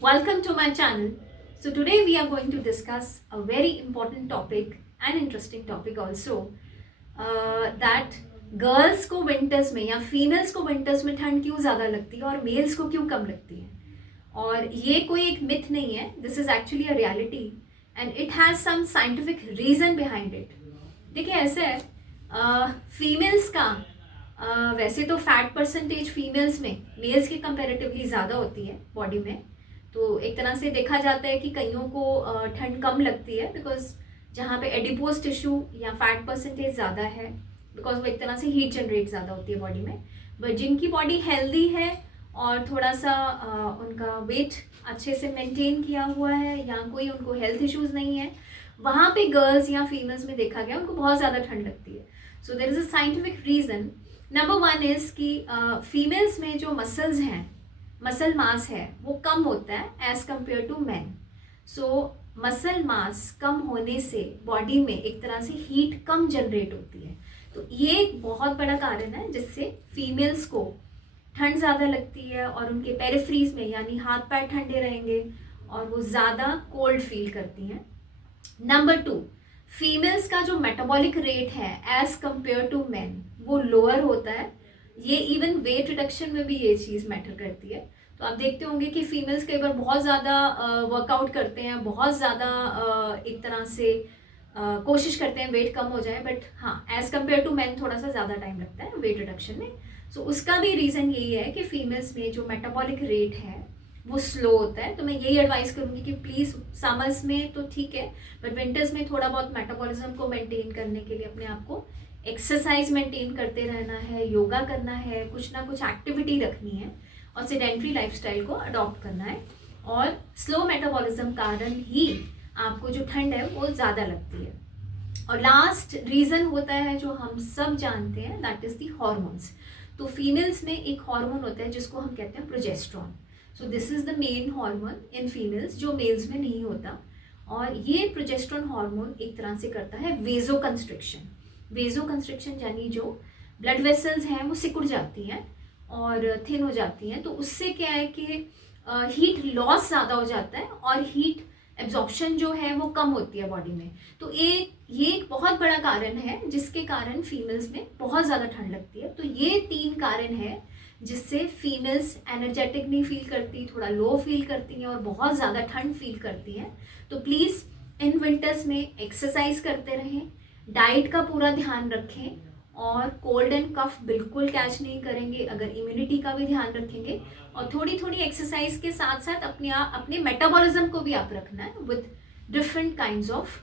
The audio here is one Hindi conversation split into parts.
Welcome to my channel. So today we are going to discuss a very important topic and interesting topic also, that girls को विंटर्स में या फीमेल्स को विंटर्स में ठंड क्यों ज़्यादा लगती है और मेल्स को क्यों कम लगती है। और ये कोई एक मिथ नहीं है, this is actually a reality and it has some scientific reason behind it. देखिए ऐसे है, फीमेल्स का वैसे तो फैट परसेंटेज फीमेल्स में मेल्स के कंपैरेटिवली ज़्यादा होती है बॉडी में। तो एक तरह से देखा जाता है कि कईयों को ठंड कम लगती है बिकॉज जहाँ पे एडिपोज टिश्यू या फैट परसेंटेज ज़्यादा है, बिकॉज वो एक तरह से हीट जनरेट ज़्यादा होती है बॉडी में। बट जिनकी बॉडी हेल्दी है और थोड़ा सा उनका वेट अच्छे से मेंटेन किया हुआ है या कोई उनको हेल्थ इश्यूज़ नहीं है, वहाँ पे गर्ल्स या फीमेल्स में देखा गया उनको बहुत ज़्यादा ठंड लगती है। So there is a scientific reason. Number one is कि फीमेल्स में जो मसल्स हैं, मसल मास है, वो कम होता है as compare to man. So muscle mass कम होने से बॉडी में एक तरह से हीट कम जनरेट होती है। तो ये एक बहुत बड़ा कारण है जिससे फीमेल्स को ठंड ज़्यादा लगती है और उनके पेरिफ्रीज में यानी हाथ पैर ठंडे रहेंगे और वो ज़्यादा कोल्ड फील करती हैं। नंबर टू, फीमेल्स का जो मेटाबॉलिक रेट है एज कंपेयर टू मैन वो लोअर होता है। ये इवन वेट रिडक्शन में भी ये चीज़ मैटर करती है। तो आप देखते होंगे कि फीमेल्स कई बार बहुत ज़्यादा वर्कआउट करते हैं, बहुत ज़्यादा एक तरह से कोशिश करते हैं वेट कम हो जाए, बट हाँ एज कम्पेयर टू मैन थोड़ा सा ज़्यादा टाइम लगता है वेट रिडक्शन में। सो उसका भी रीज़न यही है कि फीमेल्स में जो मेटाबॉलिक रेट है वो स्लो होता है। तो मैं यही एडवाइस करूँगी कि प्लीज़ समर्स में तो ठीक है, बट विंटर्स में थोड़ा बहुत मेटाबॉलिज्म को मेंटेन करने के लिए अपने आप को एक्सरसाइज मेंटेन करते रहना है, योगा करना है, कुछ ना कुछ एक्टिविटी रखनी है और सेडेंट्री लाइफस्टाइल को अडॉप्ट करना है। और स्लो मेटाबॉलिज्म कारण ही आपको जो ठंड है वो ज़्यादा लगती है। और लास्ट रीज़न होता है जो हम सब जानते हैं, दैट इज़ दी हॉर्मोन्स। तो फीमेल्स में एक हार्मोन होता है जिसको हम कहते हैं progesterone. So this is the main hormone in females जो मेल्स में नहीं होता। और ये प्रोजेस्ट्रॉन हार्मोन एक तरह से करता है वेजो कंस्ट्रिक्शन। वेजो कंस्ट्रिक्शन यानी जो ब्लड वेसल्स हैं वो सिकुड़ जाती हैं और थिन हो जाती हैं। तो उससे क्या है कि हीट लॉस ज़्यादा हो जाता है और हीट एब्जॉर्प्शन जो है वो कम होती है बॉडी में। तो ये एक बहुत बड़ा कारण है जिसके कारण फीमेल्स में बहुत ज़्यादा ठंड लगती है। तो ये 3 कारण है जिससे फीमेल्स एनर्जेटिक नहीं फील करती, थोड़ा लो फील करती हैं और बहुत ज़्यादा ठंड फील करती हैं। तो प्लीज़ इन विंटर्स में एक्सरसाइज करते रहें, डाइट का पूरा ध्यान रखें और कोल्ड एंड कफ बिल्कुल कैच नहीं करेंगे अगर इम्यूनिटी का भी ध्यान रखेंगे। और थोड़ी थोड़ी एक्सरसाइज के साथ साथ अपने मेटाबॉलिज्म को भी आप रखना है with different kinds of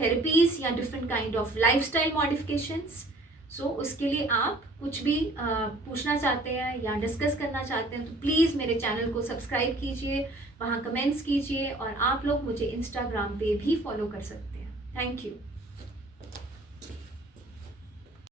therapies या different kind of lifestyle modifications. So उसके लिए आप कुछ भी पूछना चाहते हैं या डिस्कस करना चाहते हैं तो प्लीज़ मेरे चैनल को सब्सक्राइब कीजिए, वहाँ कमेंट्स कीजिए और आप लोग मुझे इंस्टाग्राम पे भी फॉलो कर सकते हैं। Thank you.